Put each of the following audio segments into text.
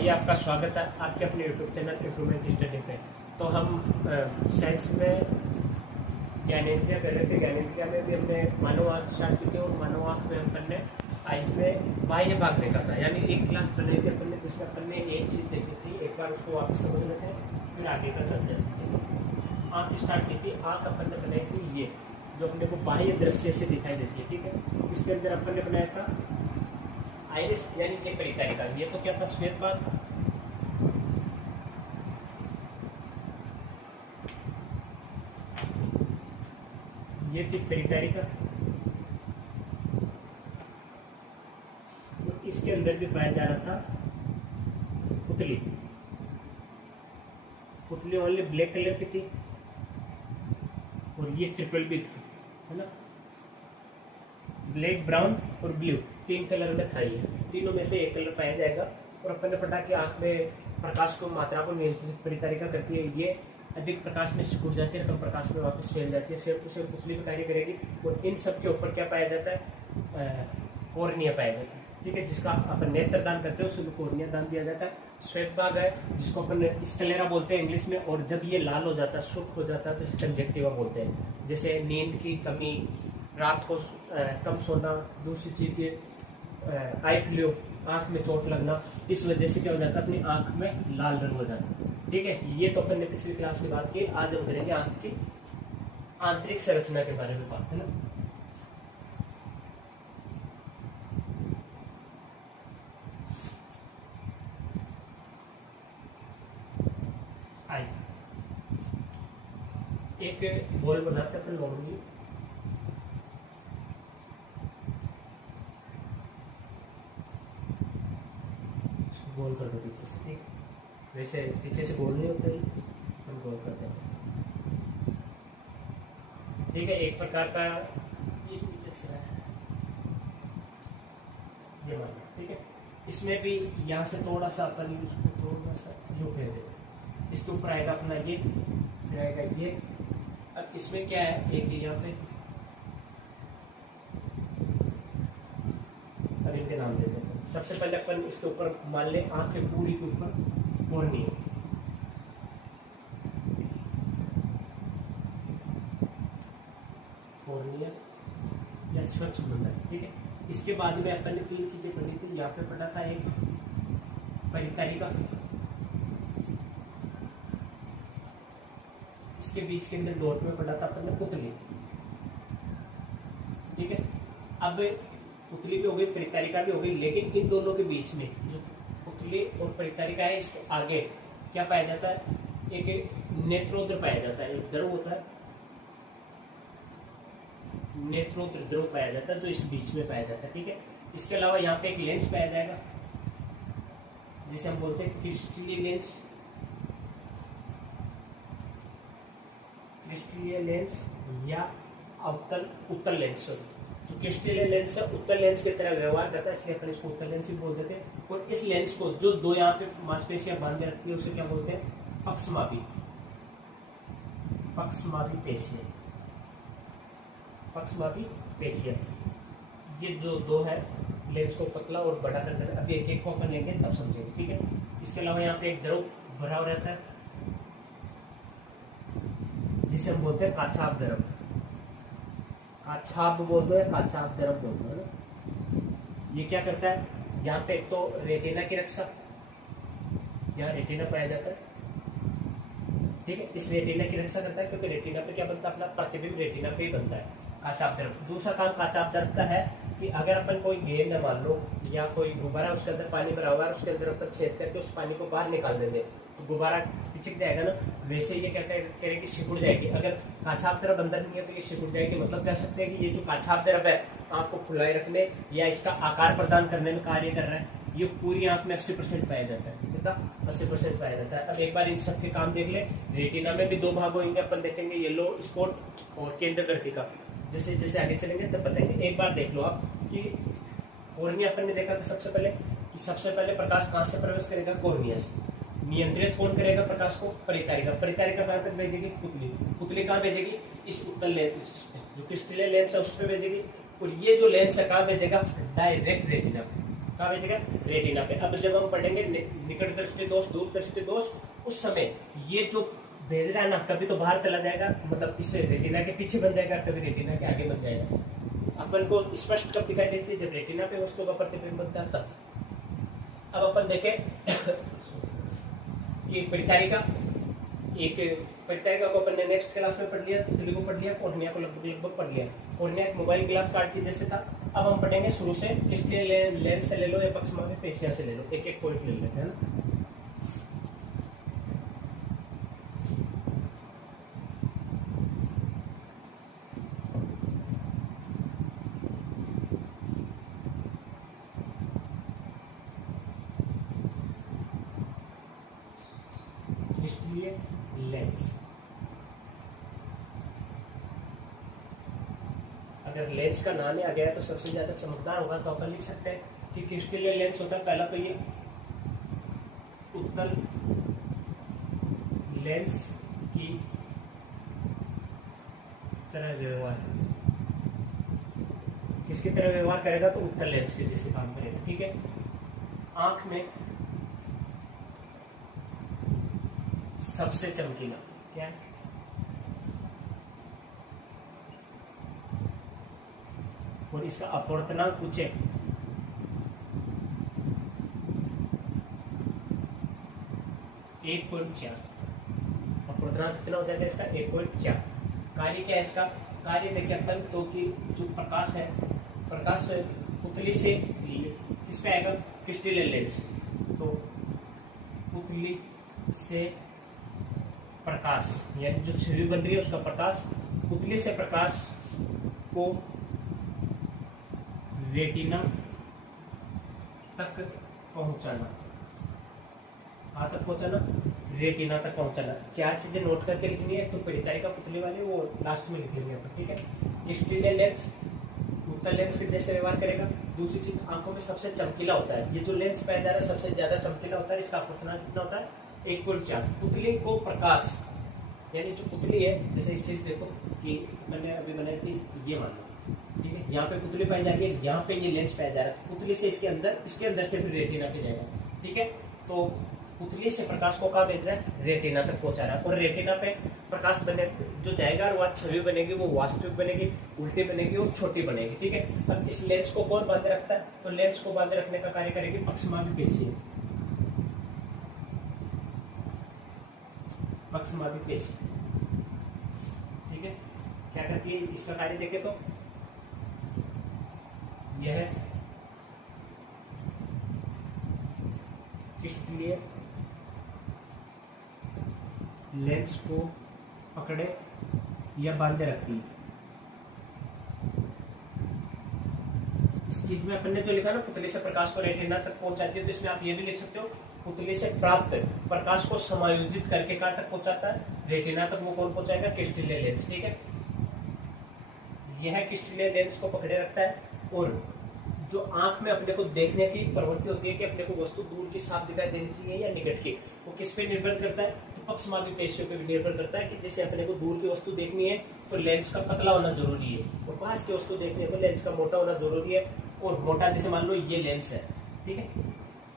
आइए, आपका स्वागत है आपके अपने यूट्यूब चैनल इम्प्रूवमेंट स्टडी पे। तो हम साइंस में ज्ञानेंद्रिया कर रहे थे। ज्ञानेंद्रिया में भी हमने मानव आँख स्टार्ट की थी और मानव आँख में अपन ने आज में बाह्य भाग देखा था, यानी एक क्लास बनाई थी अपन ने जिसमें अपन ने एक चीज़ देखी थी। एक बार उसको वापस समझ लेते हैं, फिर आगे का चलते हैं। आँख स्टार्ट की थी, आँख अपन ने बनाई थी ये जो अपने को बाह्य दृश्य से दिखाई देती है, ठीक है। इसके अंदर अपन ने बनाया था आइरिस, यानी कि परिचारिका। ये तो क्या था, श्वेत बाग। ये थी परिचारिका। तो इसके अंदर भी पाया जा रहा था पुतली। पुतली ओनली ब्लैक कलर की थी और ये ट्रिपल बी थी, है ना। ब्लैक, ब्राउन और ब्लू तीन कलर में था। ये तीनों में से एक कलर पाया जाएगा। और अपन ने पढ़ा कि आंख में प्रकाश को मात्रा को नियंत्रित परिचारिका करती है। ये अधिक प्रकाश में सिकुड़ जाती है, कम प्रकाश में वापस फैल जाती है। सेम टू सेम पुतली में कार्य करेगी। और इन सब के ऊपर क्या पाया जाता है, कॉर्निया पाया जाता है, ठीक है। जिसका अपन नेत्र दान करते हैं उसको कॉर्निया दान दिया जाता है। श्वेत भाग है जिसको अपन स्क्लेरा बोलते हैं इंग्लिश में। और जब ये लाल हो जाता है, सुर्ख हो जाता है, तो इसे कंजक्टिवा बोलते हैं। जैसे नींद की कमी, रात को कम सोना, दूसरी चीज आई फ्लू, आंख में चोट लगना, इस वजह से क्या हो जाता है, अपनी आंख में लाल रंग हो जाता है, ठीक है। ये तो अपन ने पिछली क्लास में बात की। आज हम करेंगे आंख की आंतरिक संरचना के बारे में बात, है ना। आई एक बॉल बनाते हैं अपन नॉर्मली। गोल कर दो पीछे से, ठीक। वैसे पीछे से गोल नहीं होता है, हम गोल करते हैं, ठीक है। एक प्रकार का ये पीछे से है, ये वाला, ठीक है। इसमें भी यहाँ से थोड़ा सा अपन उसको थोड़ा सा यूँ फेर देते हैं। इसके ऊपर आएगा अपना ये, फिर आएगा ये। अब इसमें क्या है, एक यहाँ पे, अब इनके नाम देते हैं। सबसे पहले अपन इसके ऊपर मान ले आंख के पूरी के ऊपर कॉर्निया, कॉर्निया या स्वच्छ मंडल, ठीक है। इसके बाद में अपन ने तीन चीजें पढ़ी थी। यहाँ पे पढ़ा था एक परिचारिका, इसके बीच के अंदर डॉट में पढ़ा था अपन ने पुतली, ठीक है। अब पुतली भी हो गई, परिचारिका भी हो गई, लेकिन इन दोनों के बीच में जो पुतली और परिचारिका है, इसके आगे क्या पाया जाता है, एक नेत्रोद्र पाया जाता है। एक द्रव होता है, नेत्रोद्र द्रव पाया जाता है, जो इस बीच में पाया जाता है, ठीक है। इसके अलावा यहाँ पे एक लेंस पाया जाएगा जिसे हम बोलते हैं क्रिस्टलीय लेंस। क्रिस्टलीय लेंस या उत्तल लेंस। जो क्रिस्टलीय लेंस है उत्तल लेंस की तरह व्यवहार करता है, इसलिए अपन इसको उत्तल लेंस भी बोल देते हैं। और इस लेंस को जो दो यहाँ पे मांसपेशियां बांधे रखती है उसे क्या बोलते हैं, पक्षमापी, पक्षमापी पेशियां, पक्षमापी पेशियां। ये जो दो है लेंस को पतला और बड़ा करना है। अभी एक एक को अपन लेंगे तब समझेंगे, ठीक है। इसके अलावा यहाँ पे एक द्रव भरा हुआ रहता है जिसे हम बोलते हैं काछाप द्रव। काछाप बोलते हैं, काछाप द्रव बोलते हैं। ये क्या करता है, यहाँ पे एक तो रेटिना की रक्षा, यहाँ रेटिना पाया जाता है, ठीक है। इस रेटिना की रक्षा करता है क्योंकि रेटिना पे क्या बनता है, अपना प्रतिबिंब रेटिना पे ही बनता है, काछाप द्रव। दूसरा काम काछाप द्रव का है कि अगर अपन कोई गेंद है मान लो, या कोई गुब्बारा, उसके अंदर पानी भरा हुआ है, उसके अंदर अपन छेद करके उस पानी को बाहर निकाल देंगे तो गुब्बारा पिचक जाएगा ना। वैसे ये क्या करेगी, सिकुड़ जाएगी। अगर काछाप द्रव अंदर नहीं है तो ये सिकुड़ जाएगी। मतलब कह सकते हैं कि ये जो काछाप द्रव है आंख को फुलाए रखने या इसका आकार प्रदान करने में कार्य कर रहा है। ये पूरी आंख में 80% पाया जाता है, कितना, 80% पाया जाता है। अब एक बार इन सब के काम देख ले। रेटिना में भी दो भाग होंगे, अपन देखेंगे येलो स्पॉट और केंद्रवर्ती। जैसे जैसे आगे चलेंगे तब बताएंगे। एक बार देख लो आप कि कॉर्निया अपन ने देखा था सबसे पहले कि सबसे पहले प्रकाश कहाँ से प्रवेश करेगा, कॉर्निया से। नियंत्रित कौन करेगा प्रकाश को, परिचारिका। परिचारिका कहाँ तक भेजेगी, पुतली। पुतली कहाँ भेजेगी, इस उत्तल लेंस, जो क्रिस्टलीय लेंस है उस पर भेजेगी। और ये जो लेंस है कहाँ भेजेगा, डायरेक्ट रेटिना। कहाँ भेजेगा? रेटिना पे। अब जब हम पढ़ेंगे निकट दृष्टि दोष, दूर दृष्टि दोष, उस समय ये जो भेज रहा है ना, कभी तो बाहर चला जाएगा, मतलब इससे रेटिना के पीछे बन जाएगा, कभी रेटिना के आगे बन जाएगा। अपन को स्पष्ट कब दिखाई देती है? जब रेटिना पे वस्तु का प्रतिबिंब बनता है तब। अब अपन देखें ये परितारिका, एक परितारिका को अपन ने नेक्स्ट क्लास में पढ़ लिया, पुतली को पढ़ लिया, कॉर्निया को लगभग पढ़ लिया। कॉर्निया एक मोबाइल ग्लास कार्ड की जैसे था। अब हम पढ़ेंगे शुरू से, क्रिस्टल लेंस से ले लो या पक्षमापी पेशियां से ले लो, एक एक पॉइंट ले लेते हैं ना। क्रिस्टलीय लेंस, अगर लेंस का नाम आ गया तो सबसे ज्यादा चमकदार होगा, तो अपन लिख सकते हैं कि क्रिस्टलीय लेंस होता है पहला तो ये उत्तल लेंस की तरह व्यवहार, किसकी तरह व्यवहार करेगा? तो उत्तल लेंस के जैसे काम करेगा। ठीक है, आंख में सबसे चमकीला क्या है? और इसका अपवर्तनांक पूछे 1.4। अपवर्तनांक कितना हो जाएगा इसका? 1.4। कार्य क्या है इसका? कार्य देखिए अपन तो कि जो प्रकाश है, प्रकाश पुतली से किस पे आएगा? क्रिस्टलीय लेंस। तो पुतली से प्रकाश, यानी जो छवि बन रही है उसका प्रकाश, पुतली से प्रकाश को रेटिना तक पहुंचाना, कहाँ तक पहुंचाना? रेटिना तक पहुंचाना। चार चीजें नोट करके लिखनी है, तो परितारिका पुतली वाली वो लास्ट में लिख लेंगे अपन। ठीक है, क्रिस्टलीय लेंस उत्तल लेंस के जैसे व्यवहार करेगा। दूसरी चीज, आंखों में सबसे चमकीला होता है। ये जो लेंस पैदा है सबसे ज्यादा चमकीला होता है, इसका अपवर्तनांक कितना होता है? 1.4। पुतली को प्रकाश, यानी जो पुतली है, जैसे एक चीज देखो कि मैंने अभी बनाई थी, ये मान लो, ठीक है, यहाँ पे पुतली पाई जा रही है, यहाँ पे ये लेंस पाया जा रहा है, पुतली से इसके अंदर से फिर रेटिना पे जाएगा। ठीक है, तो पुतली से प्रकाश को कहाँ भेज रहा है? रेटिना तक पहुंचा रहा है। और रेटिना पे प्रकाश बने जो जाएगा और वह छवि बनेगी, वो वास्तविक बनेगी, उल्टी बनेगी और छोटी बनेगी। ठीक है, अब इस लेंस को कौन बांधे रखता है? तो लेंस को बांधे रखने का कार्य करेगी पक्षमापी पेशी। पक्षमापी पेशी, ठीक है, क्या करती है? इसका कार्य देखे तो यह क्रिस्टलीय लेंस को पकड़े या बांधे रखती है। इस चीज में अपन ने जो लिखा ना, पुतली से प्रकाश को रेटिना तक पहुंचाती है, तो इसमें आप ये भी लिख सकते हो, पुतली से प्राप्त प्रकाश को समायोजित करके कहां तक पहुंचाता है? रेटिना तक। वो कौन पहुंचाएगा? क्रिस्टलीय लेंस। ठीक है, यह क्रिस्टलीय लेंस को पकड़े रखता है। और जो आंख में अपने को देखने की प्रवृत्ति होती है कि अपने को वस्तु दूर की साफ दिखाई देनी चाहिए या निकट की, वो किस पे निर्भर करता है? तो पक्षमापी पेशियों पे भी निर्भर करता है कि जैसे अपने को दूर की वस्तु देखनी है तो लेंस का पतला होना जरूरी है, और पास की वस्तु देखनी है तो लेंस का मोटा होना जरूरी है। और मोटा, जैसे मान लो ये लेंस है, ठीक है,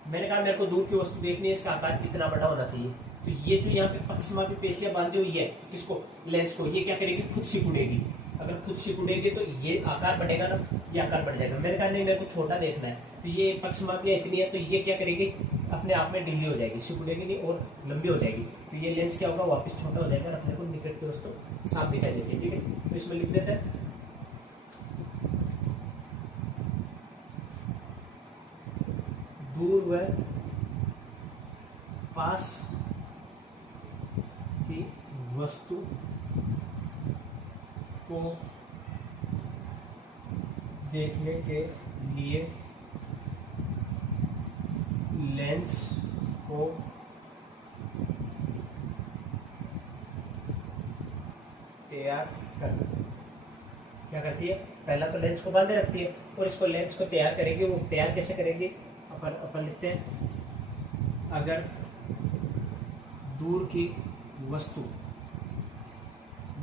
मैंने कहा मेरे को दूर की वस्तु देखनी है, इसका आकार इतना बड़ा होना चाहिए, तो ये जो यहाँ पे पक्षमापी पेशियां बांधी हुई है, किसको? लेंस को। ये क्या करेगी? खुद सिकुड़ेगी। अगर खुद सिकुड़ेगी तो ये आकार बढ़ेगा ना, ये आकार बढ़ जाएगा। मैंने कहा नहीं, मेरे को छोटा देखना है, तो ये पक्षमापियां इतनी है, तो ये क्या करेगी? अपने आप में ढीली हो जाएगी, सिकुड़ेगी नहीं और लंबी हो जाएगी। तो ये लेंस क्या होगा? वापस छोटा हो जाएगा और अपने को निकट की वस्तु साफ दिखाई देती है। ठीक है, तो इसमें लिख देते हैं दूर व पास की वस्तु को देखने के लिए लेंस को तैयार करना। क्या करती है? पहला तो लेंस को बांधे रखती है और इसको लेंस को तैयार करेगी। वो तैयार कैसे करेगी? अपन लिखते हैं, अगर दूर की वस्तु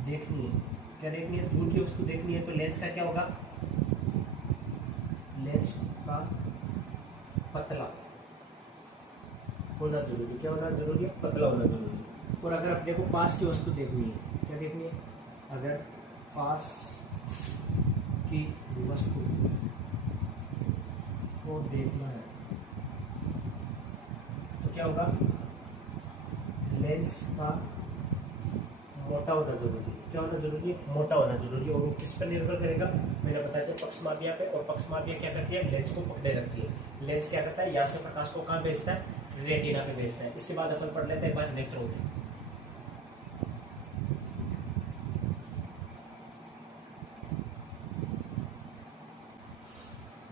देखनी है, क्या देखनी है? दूर की वस्तु देखनी है, तो लेंस का क्या होगा? लेंस का पतला होना जरूरी। क्या होना जरूरी है? पतला होना जरूरी है। और अगर अपने को पास की वस्तु देखनी है, क्या देखनी है? अगर पास की वस्तु को देखना है तो क्या होगा? लेंस का मोटा होना जरूरी है। क्या होना जरूरी है? मोटा होना जरूरी है। और वो किस पर निर्भर करेगा? मैंने बताया था पक्षमापिया पे। और पक्षमापिया क्या करती है? लेंस को पकड़े रखती है। लेंस क्या करता है? यहाँ से प्रकाश को कहाँ भेजता है? रेटिना पे भेजता है। इसके बाद अपन पढ़ लेते हैं एक बार नेत्रोद।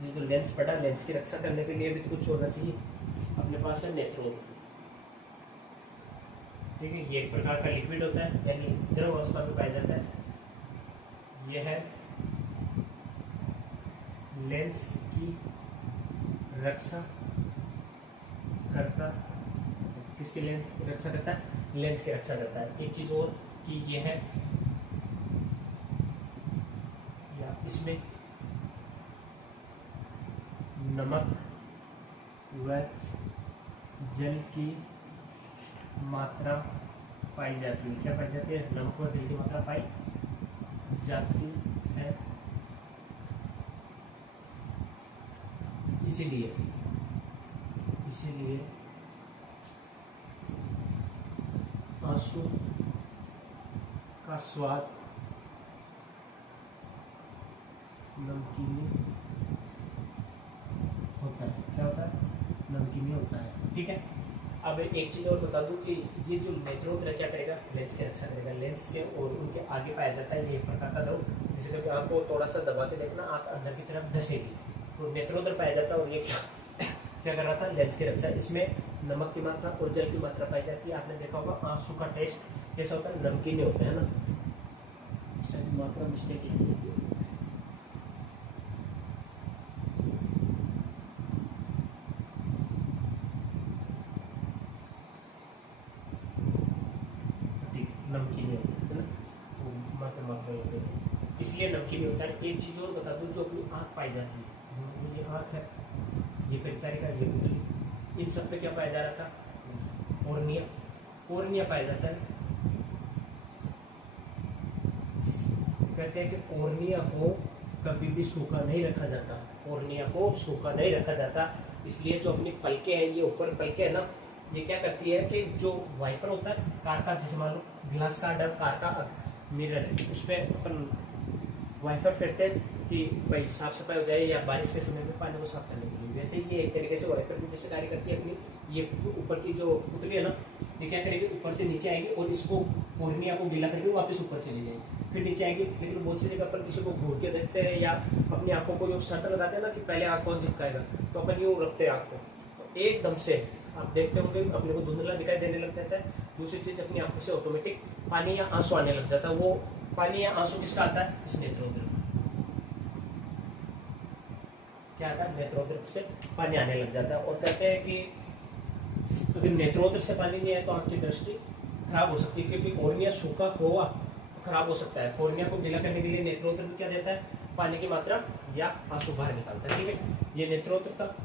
ये जो लेंस पड़ा, लेंस की रक्षा करने के लिए भी तो कुछ होना चाहिए। अपने पास है नेत्रोद। ठीक है, ये एक प्रकार का लिक्विड होता है, यानी द्रव अवस्था में पाया जाता है। यह है लेंस की रक्षा करता। किसकी रक्षा करता है? लेंस की रक्षा करता है। एक चीज और कि यह है या इसमें नमक व जल की मात्रा पाई जाती है। क्या पाई जाती है? नमक व जल की मात्रा पाई जाती है। इसीलिए आंसू का स्वाद नमकीनी होता है। क्या होता है? नमकीनी होता है। ठीक है। अब एक चीज और बता दूं कि ये जो नेत्रोद्र क्या करेगा? लेंस की रक्षा करेगा। लेंस के और उनके आगे पाया जाता है ये एक प्रकार का द्रव। जैसे कभी आपको थोड़ा सा दबा के देखना, आंख अंदर की तरफ धसेगी, तो नेत्रोद्र पाया जाता है। और ये क्या कर रहा था? लेंस की रक्षा। इसमें नमक की मात्रा और जल की मात्रा पाई जाती है। आपने देखा होगा आंसू का टेस्ट कैसा होता है? नमकीन होता है ना। सही मात्रा मिस्टेक है। नमकीन होता है ना, मात्रा होती है, इसलिए नमकीन होता है। एक चीज और बता दूं, जो अपनी आँख पाई जाती है, ये आँख है, ये परितारिका, ये पुतली, इन सब पे क्या पाया जा रहा था? कॉर्निया। कॉर्निया पाया जाता है। कहते हैं कि कॉर्निया को कभी भी सूखा नहीं रखा जाता। कॉर्निया को सूखा नहीं रखा जाता। इसलिए जो अपनी पलके हैं, ये ऊपर पलके है ना, ये क्या करती है कि जो वाइपर होता है कार का, जैसे मान लो ग्लास का कार का मिरर है, उस पर अपन वाइपर फेरते हैं कि भाई साफ सफाई हो जाए या बारिश के समय में पानी को साफ करने के लिए। वैसे ही ये एक तरीके से वाइपर की जैसे कार्य करती है अपनी। ये ऊपर की जो पुतली है ना, ये क्या करेगी? ऊपर से नीचे आएगी और इसको कॉर्निया को गीला करके वापस ऊपर चली जाएगी, फिर नीचे आएगी। लेकिन बहुत सी जगह अपन किसी को घूर के देखते हैं या अपनी आंखों को यूँ शटर लगाते हैं ना कि पहले आँख कौन चिपकाएगा, तो अपन यूँ रखते हैं आँख को। एकदम से आप देखते होंगे अपने को धुंधला दिखाई देने लग जाता है। दूसरी चीज, अपनी आंखों से ऑटोमेटिक पानी या आंसू आने लग जाता है। वो पानी या आंसू किसका आता है? इस नेत्रोद्र। क्या आता है? नेत्रोद्र से पानी आने लग जाता है। और कहते हैं कि अगर नेत्रोद्र से पानी नहीं आए तो आपकी दृष्टि खराब हो सकती है, क्योंकि कॉर्निया सूखा हुआ तो खराब हो सकता है। कॉर्निया को गीला करने के लिए नेत्रोद्र क्या देता है? पानी की मात्रा या आंसू बाहर निकालता है। ठीक है, ये नेत्रोद्र था।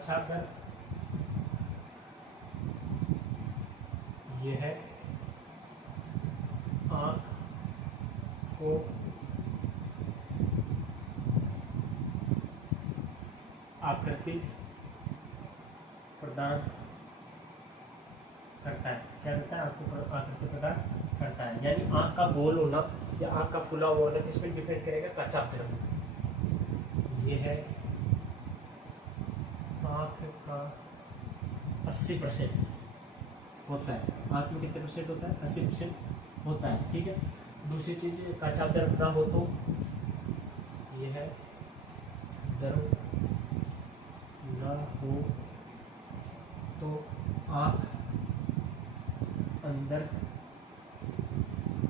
छात्र यह है आँख को आकृति प्रदान करता है। क्या करता है? आँख को आकृति प्रदान करता है। यानी आँख का गोल होना या आँख का फुला हुआ होना किस पे डिपेंड करेगा? कच्छाप। यह है आँख का 80% होता है। आँख में कितने परसेंट होता है? 80% होता है। ठीक है। दूसरी चीज, कच्छाप द्रव ना हो तो यह है द्रव ना हो तो आँख अंदर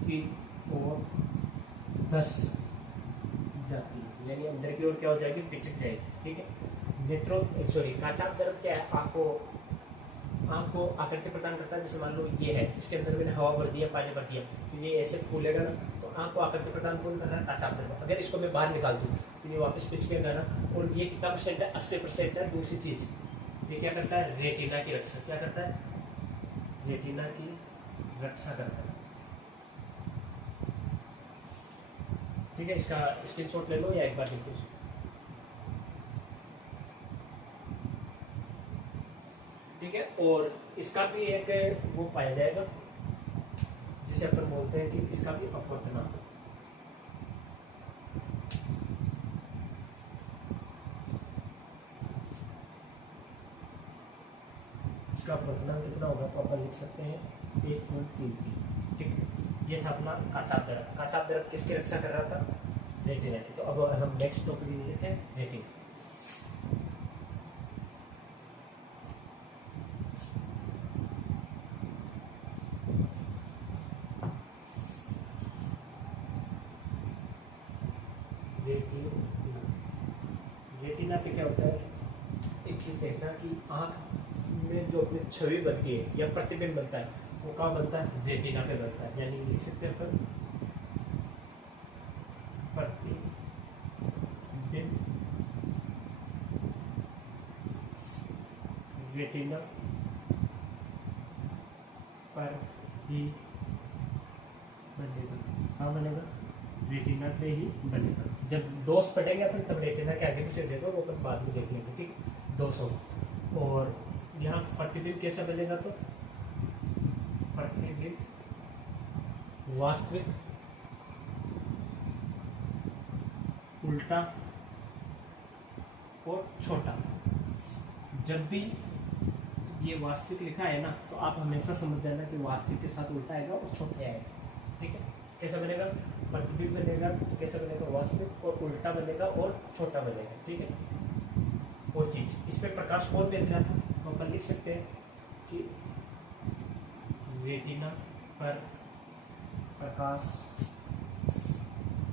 की ओर धंस जाती है, यानी अंदर की ओर क्या हो जाएगी? पिचक जाएगी। ठीक है। नेत्रों सॉरी काचाप द्रव क्या है, आँख को आकृति प्रदान करता है। जैसे मान लो ये है, इसके अंदर मैंने हवा भर दिया, पानी भर दिया, तो ये ऐसे फूलेगा ना, तो आँख को आकृति प्रदान कौन कर रहा है, काचाप द्रव। अगर इसको मैं बाहर निकाल दूँ तो ये वापस पिच के ना, और ये कितना परसेंट है, 80% है। दूसरी चीज ये क्या करता है, रेटिना की रक्षा, क्या करता है, रेटिना की रक्षा करता है। ठीक है, इसका स्क्रीनशॉट ले लो या एक बार देखो। ठीक है, और इसका भी एक वो पाया जाएगा जिसे अपन बोलते हैं कि इसका भी अपवर्तनांक। इसका अपवर्तनांक कितना होगा, तो अपन लिख सकते हैं 1.33। ठीक है, ये था अपना काचाप द्रव। काचाप द्रव किसकी रक्षा कर रहा था, रेटिना की। तो अब हम नेक्स्ट टॉपिक लेते हैं, रेटिना। रेटिना पे क्या होता है, एक चीज देखना कि आंख में जो अपनी छवि बनती है या प्रतिबिंब बनता है, वो कहाँ बनता है, रेटिना पे बनता है। यानी लिख सकते हैं अपन प्रतिबिंब रेटिना पर ही बनेगा। कहाँ बनेगा, रेटिना पे ही बनेगा। जब डोज पढ़ेंगे अपन तब रेटिना के आगे पीछे देखो, वो अपन बाद में देख लेंगे। ठीक, 200। और यहाँ प्रतिबिंब कैसा बनेगा, तो प्रतिबिंब वास्तविक, उल्टा और छोटा। जब भी ये वास्तविक लिखा है ना, तो आप हमेशा समझ जाना कि वास्तविक के साथ उल्टा आएगा और छोटा आएगा। ठीक है, कैसा बनेगा, प्रतिबिंब बनेगा तो कैसा बनेगा, वास्तविक, और उल्टा बनेगा और छोटा बनेगा। ठीक है, वो चीज इस पे प्रकाश कौन भेज रहा था, तो अपन लिख सकते हैं कि रेटिना पर प्रकाश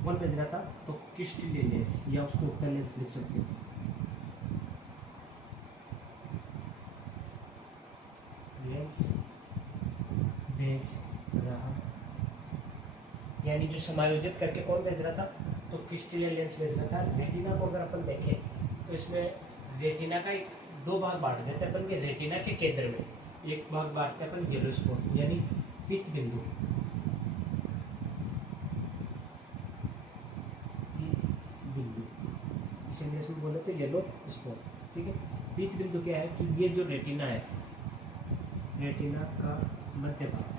कौन भेज रहा था, तो क्रिस्टलीय लेंस या उसको उत्तल लेंस लिख सकते हैं। लेंस भेज रहा, यानी जो समायोजित करके कौन भेज रहा था, तो क्रिस्टलीय लेंस भेज रहा था। रेटिना को अगर अपन देखें तो इसमें रेटिना का एक 2 भाग बांट देते हैं अपन के। रेटिना के केंद्र में एक भाग बांटते हैं अपन येलो स्पॉट, यानी पीत बिंदु। इस इंग्लिश में बोले तो येलो स्पॉट। ठीक है, पीत बिंदु क्या है कि ये जो रेटिना है, रेटिना का मध्य भाग,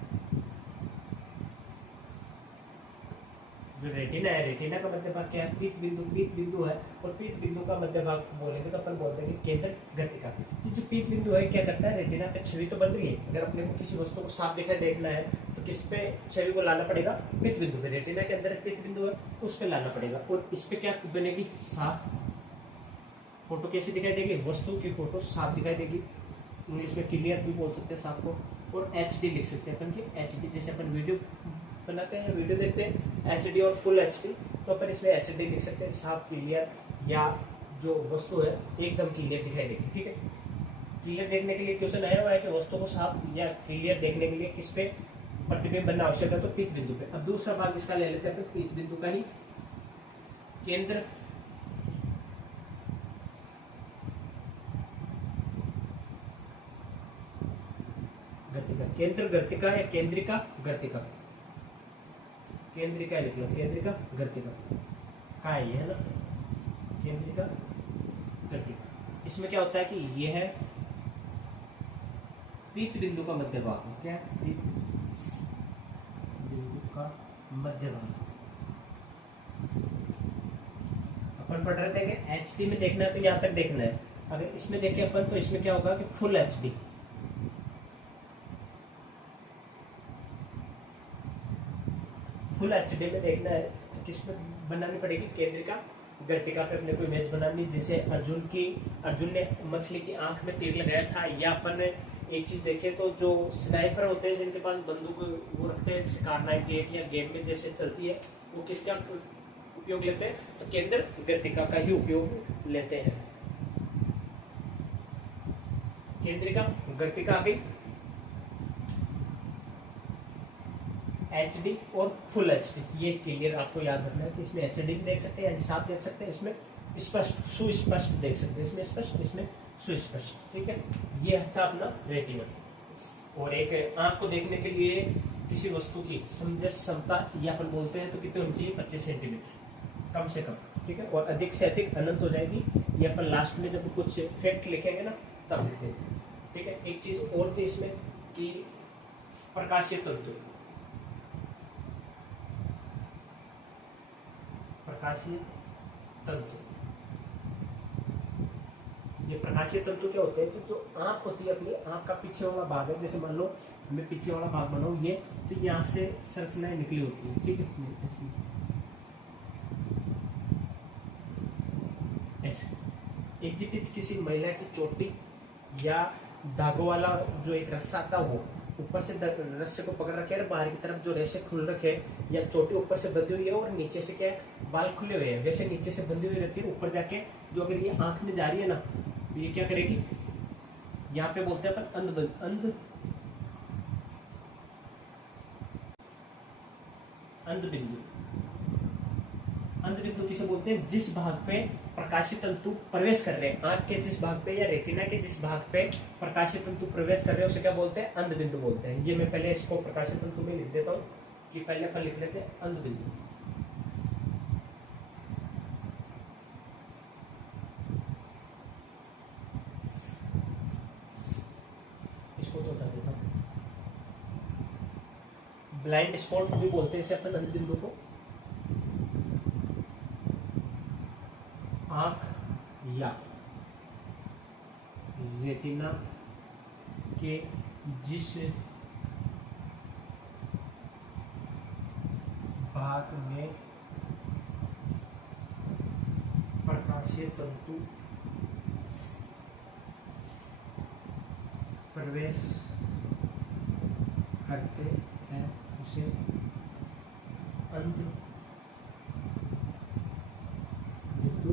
जो रेटिना है, रेटिना का मध्य भाग क्या है, पीत बिंदु है। और पीत बिंदु का मध्य भाग बोलेंगे तो अपन बोलते हैं केंद्र गर्तिका। तो जो पीत बिंदु है क्या करता है, रेटिना पे छवि तो बन रही है, अगर अपने को किसी वस्तु को साफ दिखाई देखना है तो किस पे छवि को लाना पड़ेगा, पीत बिंदु पे। रेटिना के अंदर पीत बिंदु है तो उस पर लाना पड़ेगा, और इस पे क्या बनेगी, साफ फोटो। कैसी दिखाई देगी, वस्तु की फोटो साफ दिखाई देगी। इंग्लिश में क्लियर भी बोल सकते हैं साफ को, और HD लिख सकते हैं अपन की। HD जैसे अपन वीडियो बनाते हैं, वीडियो देखते हैं HD और फुल HD, तो अपन इसमें HD लिख सकते हैं, साफ क्लियर, या जो वस्तु है एकदम क्लियर दिखाई देगी। ठीक है, क्लियर देखने के लिए क्वेश्चन आया हुआ है कि वस्तु को साफ या क्लियर देखने के लिए किस पे प्रतिबिंब बनना आवश्यक है, तो पीत बिंदु पे। अब दूसरा भाग इसका ले लेते हैं अपन, पीत बिंदु का ही केंद्र गर्तिका। केंद्र गर्तिका या केंद्रिका गर्तिका, केंद्रिका लिख लो, केंद्रिका गर्तिका का है ये, है ना, केंद्रिका गर्तिका। इसमें क्या होता है कि ये है पीत बिंदु का मध्य भाग। क्या है, पीत बिंदु का मध्य भाग। अपन पढ़ रहे थे कि HD में देखना है तो यहाँ तक देखना है। अगर इसमें देखें अपन तो इसमें क्या होगा कि फुल HD, फुल HD में देखना है तो किस पे बनानी पड़ेगी, केंद्रिका गर्तिका पे अपने को इमेज बनानी। जैसे अर्जुन ने मछली की आंख में तीर लगाया था, या अपन एक चीज देखें तो जो स्नाइपर होते हैं जिनके पास बंदूक वो रखते हैं, जैसे कार98 या गेम में जैसे चलती है, वो किसका उपयोग लेते हैं, तो केंद्र गर्तिका का ही उपयोग लेते हैं। केंद्रिका गर्तिका आ गई, एचडी और फुल एचडी, ये क्लियर आपको याद रखना है कि इसमें एचडी भी देख सकते हैं, यानी साफ देख सकते हैं, इसमें स्पष्ट सुस्पष्ट देख सकते हैं, इसमें स्पष्ट, इसमें सुस्पष्ट। ठीक है, ये था अपना रेटिना। और एक आंख को देखने के लिए किसी वस्तु की समझ क्षमता ये अपन बोलते हैं तो कितनी होनी चाहिए, 25 सेंटीमीटर कम से कम। ठीक है, और अधिक से अधिक अनंत हो जाएगी, ये अपन लास्ट में जब कुछ फैक्ट लिखेंगे ना तब लिखेंगे। ठीक है, एक चीज और थी इसमें कि प्रकाशीय तंतु, प्रकाशीय तंतु, ये प्रकाशीय तंतु क्या होते हैं, तो जो आंख होती है अपनी आंख का पीछे वाला भाग है, जैसे मान लो मैं पीछे वाला भाग बनाऊं ये, तो यहाँ से संरचनाएं निकली होती है। ठीक है, ऐसे एक चीज किसी महिला की चोटी या धागों वाला जो एक रस्सा आता हो, ऊपर से रस्से को पकड़ रखे है, बाहर की तरफ जो रेशे खुल रखे हैं, या चोटी ऊपर से बंधी हुई है और नीचे से क्या है बाल खुले हुए हैं, वैसे नीचे से बंधी हुई रहती है, ऊपर जाके जो अगर ये आंख में जा रही है ना तो ये क्या करेगी, यहाँ पे बोलते हैं अपन अंध बिंदु। अंध बिंदु किसे बोलते हैं, जिस भाग पे प्रकाशित तंतु प्रवेश कर रहे हैं, आंख के जिस भाग पे या रेटिना के जिस भाग पे प्रकाशित तंतु प्रवेश कर रहे हैं उसे क्या बोलते हैं, अंध बिंदु बोलते हैं। ये मैं पहले इसको प्रकाशित तंतु में लिख देता हूँ कि पहले अपन लिख लेते हैं अंध बिंदु। इसको तो कर देता हूँ, ब्लाइंड स्पॉट भी बोलते हैं इसे अपन अंध बिंदु को। आंख या रेटिना के जिस भाग में प्रकाशीय तंतु प्रवेश करते हैं उसे अंध बिंदु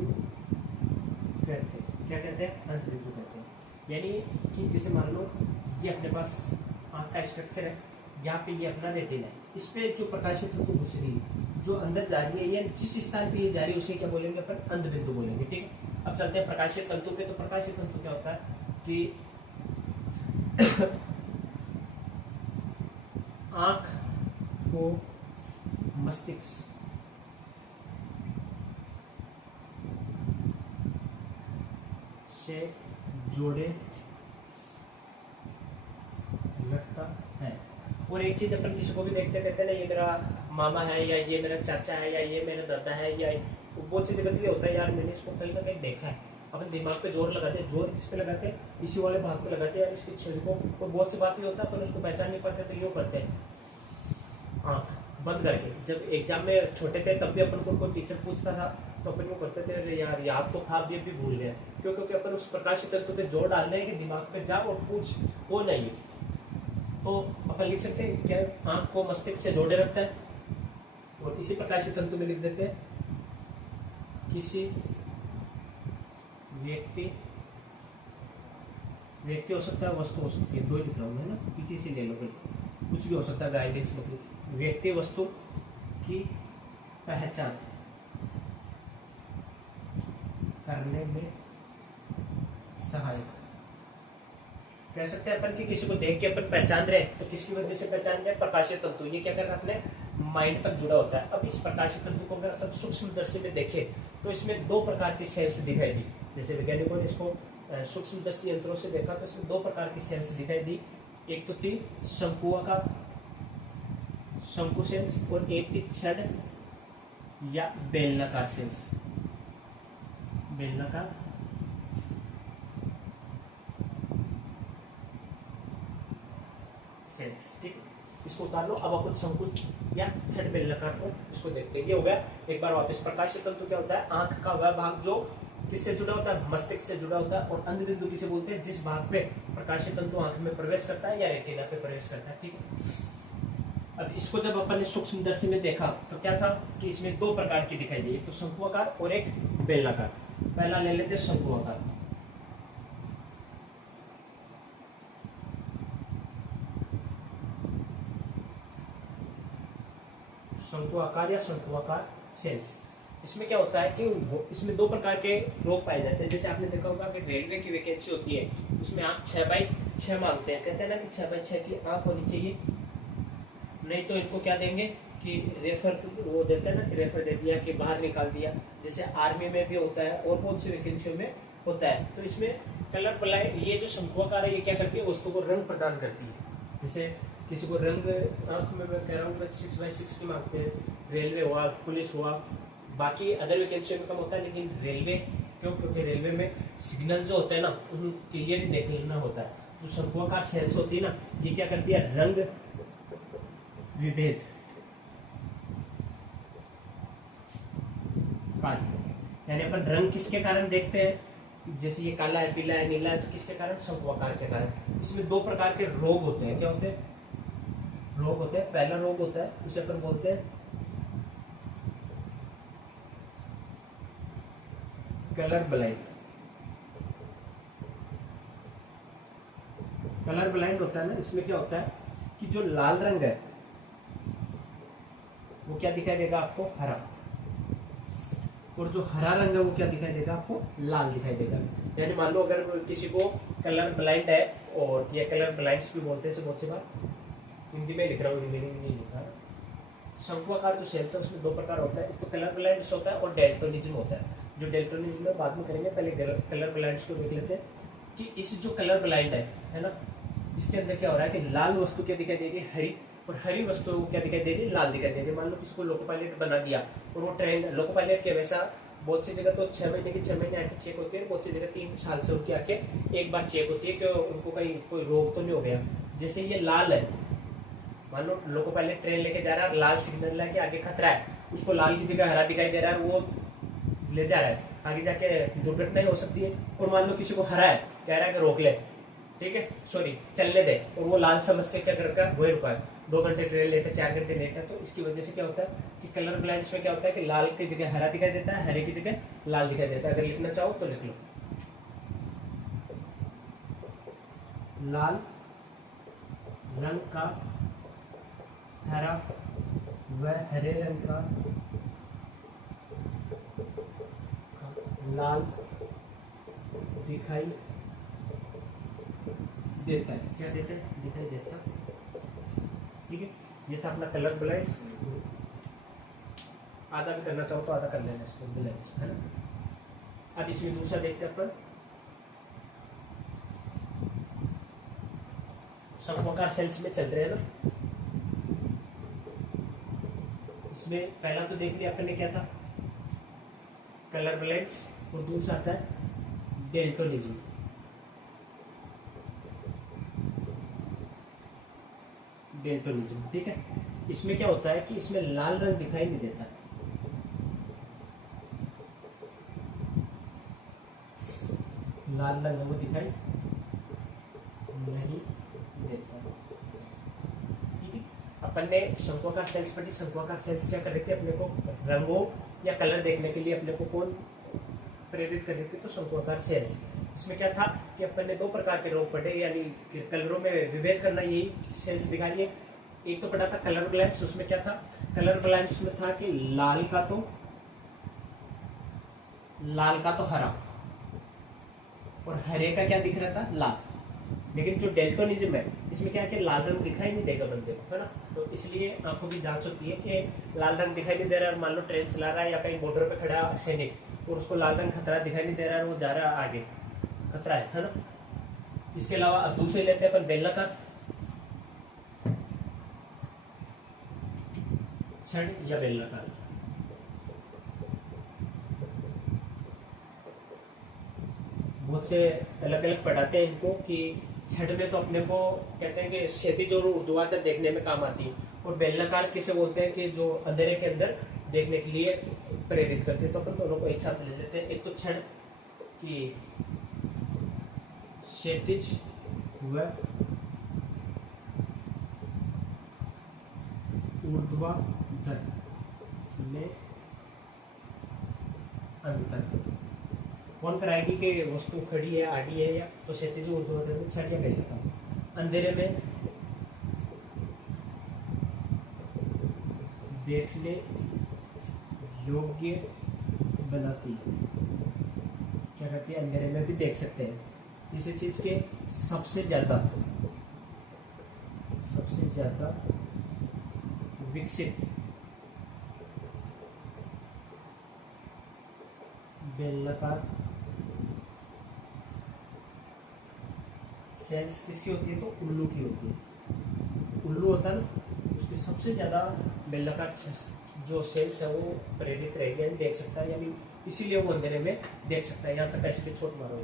कहते हैं। क्या कहते हैं, अंध बिंदु कहते हैं। यानी कि जैसे मान लो ये अपने पास आंख का स्ट्रक्चर है, यहाँ पे ये अपना रेटिना है, इस पे जो प्रकाशित तंतु घुस रही है, जो अंदर जा रही है, या जिस स्थान पे ये जा रही है उसे क्या बोलेंगे अपन, अंध बिंदु बोलेंगे। ठीक है, अब चलते हैं प्रकाशित तंतु पे। तो प्रकाशित तंतु क्या होता है कि आंख को मस्तिष्क से जोड़े रखता है। और एक चीज अपन किसी को भी देखते कहते हैं ना, ये मेरा मामा है, या ये मेरा चाचा है, या ये मेरा दादा है, या बहुत सी जगह ये होता है, यार मैंने इसको कहीं ना कहीं देखा है। अपन दिमाग पे जोर लगाते हैं, जोर किस पे लगाते हैं, इसी वाले भाग पे लगाते हैं, यार इसकी छवि को। और बहुत सी बात ये होता है अपन उसको पहचान नहीं पाते, तो यूँ करते हैं आंख बंद करके। जब एग्जाम में छोटे थे तब भी अपन को कोई टीचर पूछता था तो अपन को करते थे, अरे यार याद तो था, ये भी भूल गया। क्यों, क्योंकि अपन उस प्रकाशित तंतु पे जोर डाल रहे हैं कि दिमाग पे जा और पूछ कौन है ये। तो अपन लिख सकते हैं क्या, आंख को मस्तिष्क से जोड़े रखता है। और इसी प्रकाशित तंतु में लिख देते हैं किसी व्यक्ति हो सकता है, वस्तु हो सकती है, दो लिख रहा हूँ मैं ना, पीटीसी ले लो, कुछ भी हो सकता है, गाइडेंस मतलब व्यक्ति वस्तु की पहचान करने में सहायक। कह सकते हैं अपन कि किसी को देख के अपन पहचान रहे हैं, तो किसकी वजह से पहचान रहे हैं, प्रकाशीय तंतु। ये क्या कर रहा है, अपने माइंड तक जुड़ा होता है। अब इस प्रकाशीय तंतु को अगर अपन सूक्ष्म दर्शी में देखें तो इसमें दो प्रकार की सेल्स दिखाई दी। जैसे वैज्ञानिकों ने इसको सूक्ष्म दर्शी यंत्रों से देखा तो इसमें दो प्रकार की सेल्स दिखाई दी। एक तो थी शंकुआकार, शंकु सेल्स, और एक थी छड़ या बेलनाकार सेल्स, बेलनाकार सेल्स। ठीक, इसको उतार लो। अब अपन शंकु या छठ बेलनाकार को इसको देखते हैं। ये हो गया। एक बार वापस, प्रकाशीय तंतु क्या होता है, आंख का वह भाग जो किससे जुड़ा होता है, मस्तिष्क से जुड़ा होता है। और अंध बिंदु किसे बोलते हैं, जिस भाग पे प्रकाशीय तंतु आंख में प्रवेश करता है या रेटिना पे प्रवेश करता है। ठीक है, अब इसको जब अपन ने सूक्ष्मदर्शी में देखा तो क्या था कि इसमें दो प्रकार की दिखाई दी, एक तो शंकुआकार और एक बेलनाकार। पहला ले लेते शंकुआकार। शंकु आकार या शंकुआकार सेल्स। इसमें क्या होता है कि इसमें दो प्रकार के रोग पाए जाते हैं। जैसे आपने देखा होगा कि रेलवे की वैकेंसी होती है, उसमें आप 6x6 मांगते हैं, कहते हैं ना कि 6x6 की आंख होनी चाहिए, नहीं तो इनको क्या देंगे कि रेफर वो देते हैं ना कि रेफर दे दिया कि बाहर निकाल दिया। जैसे आर्मी में भी होता है और बहुत सी वैकेंसियों में होता है। तो इसमें कलर ब्लाइंड, ये जो शंकुआकार है, ये क्या करती है, वस्तु को रंग प्रदान करती है। जैसे किसी को रंग आंख में मैं कह रहा हूँ 6x6 की मांगते हैं, रेलवे हुआ, पुलिस हुआ, बाकी अदर वैकेंसियों में कम होता है, लेकिन रेलवे क्यों, क्योंकि रेलवे में सिग्नल जो होता है ना उसमें क्लियर देख लेना होता है। जो शंकुआकार सेल्स होती है ना, ये क्या करती है, रंग विभेद कार्य, यानी अपन रंग किसके कारण देखते हैं, जैसे ये काला है, पीला है, नीला है, तो किसके कारण, शंकुआकार के कारण। इसमें दो प्रकार के रोग होते हैं। क्या होते हैं, रोग होते हैं। पहला रोग होता है उसे अपन बोलते हैं कलर ब्लाइंड। कलर ब्लाइंड होता है ना, इसमें क्या होता है कि जो लाल रंग है वो क्या दिखाई देगा आपको, हरा, और जो हरा रंग है वो क्या दिखाई देगा आपको, लाल दिखाई देगा। यानी मान लो अगर किसी को कलर ब्लाइंड है, और ये कलर ब्लाइंड्स भी बोलते हैं बहुत सी बार, हिंदी में लिख रहा हूँ, इंग्लिश में नहीं लिखा। शंकुआकार जो सेल्स है उसमें दो प्रकार होता है, एक तो कलर ब्लाइंड्स होता है और डेल्टोनिज्म होता है। जो डेल्टोनिज्म है बाद में करेंगे, पहले कलर ब्लाइंड्स को देख लेते हैं कि इस जो कलर ब्लाइंड है ना, इसके अंदर क्या हो रहा है कि लाल वस्तु क्या दिखाई देगी, हरी, और हरी वस्तु को क्या दिखाई देगी, लाल दिखाई देगी। मान लो किसी को लोको पायलट बना दिया, और वो ट्रेन लोको पायलट के वैसा बहुत सी जगह तो 6 महीने की 6 महीने आंखें चेक होती है, बहुत सी जगह 3 साल से उनकी आंखें एक बार चेक होती है कि उनको कहीं कोई रोग तो नहीं हो गया। जैसे ये लाल है, मान लो लोको पायलट ट्रेन लेके जा रहा है, लाल सिग्नल है कि आगे खतरा है, उसको लाल की जगह हरा दिखाई दे रहा है, वो ले जा रहा है, आगे जाके दुर्घटना हो सकती है। और मान लो किसी को हरा है, कह रहा है कि रोक ले, ठीक है, सॉरी चलने दे, और वो लाल समझ के क्या कर वही रुका है, 2 घंटे ट्रेन लेट है, 4 घंटे लेट है। तो इसकी वजह से क्या होता है कि कलर ब्लाइंड्स में क्या होता है कि लाल की जगह हरा दिखाई देता है, हरे की जगह लाल दिखाई देता है। अगर लिखना चाहो तो लिख लो, लाल रंग का हरा व हरे रंग का लाल दिखाई देता है। क्या देता है, दिखाई देता। ठीक है, ये था अपना कलर ब्लाइंड्स। आधा भी करना चाहो तो आधा कर लेना इसको, ब्लाइंड्स है ना। अब इसमें दूसरा देखते हैं अपन, शंकुआकार सेल्स में चल रहे हैं ना। इसमें पहला तो देख लिया अपन ने क्या था, कलर ब्लाइंड्स, और दूसरा आता है डेल्टोनिज्म। डेल्टोनिज्म, ठीक है। इसमें क्या होता है कि इसमें लाल रंग दिखाई नहीं देता, लाल रंग वो दिखाई नहीं देता। ठीक है, अपन ने शंकुआकार सेल्स पढ़ी। शंकुआकार सेल्स क्या कर रहे थे, अपने को रंगों या कलर देखने के लिए अपने को कौन प्रेरित कर रही थी, तो शंकुआकार सेल्स। इसमें क्या था कि अपन ने 2 प्रकार के रोग पढ़े, यानी कि कलरों में विभेद करना, यही सेल्स दिखा रही है। एक तो पढ़ा था कलर ब्लाइंड्स, उसमें क्या था, कलर ब्लाइंड्स में था कि लाल का तो हरा, और हरे का क्या दिख रहा था, लाल। लेकिन जो डेल्टोनिज्म है, इसमें क्या है कि लाल रंग दिखाई नहीं देगा बंदे को, है ना। तो इसलिए आंखों की जांच होती है कि लाल रंग दिखाई नहीं दे रहा है, मान लो ट्रेन चला रहा है या कहीं बॉर्डर पे खड़ा सैनिक, और उसको लाल रंग खतरा दिखाई नहीं दे रहा है, वो जा रहा है आगे, खतरा है ना। इसके अलावा अब दूसरे लेते हैं अपन बेलनाकार छड़ या बेलनाकार। बहुत से अलग अलग पढ़ाते हैं इनको कि छड़ में तो अपने को कहते हैं कि क्षैतिज और ऊर्ध्वाधर देखने में काम आती है, और बेलनाकार किसे बोलते हैं कि जो अंधेरे के अंदर देखने के लिए प्रेरित करते हैं। तो अपन दोनों को एक साथ ले लेते हैं। एक तो छड़ की क्षैतिज व ऊर्ध्वाधर में अंतर कौन कराएगी कि वस्तु खड़ी है, आड़ी है, या तो क्षैतिज ऊर्ध्वाधर में छड़ या बेलनाकार। अंधेरे में देखने योग्य बनाती है, क्या करती है, अंधेरे में भी देख सकते हैं। किसी चीज के सबसे ज्यादा विकसित बेलनाकार सेल्स किसकी होती है, तो उल्लू की होती है। उल्लू होता है ना, उसकी सबसे ज्यादा बेलनाकार जो सेल्स है वो प्रेरित रहेगी, यानी देख सकता है, यानी इसीलिए वो अंधेरे में देख सकता है। यहाँ तक ऐसे छोट मारो।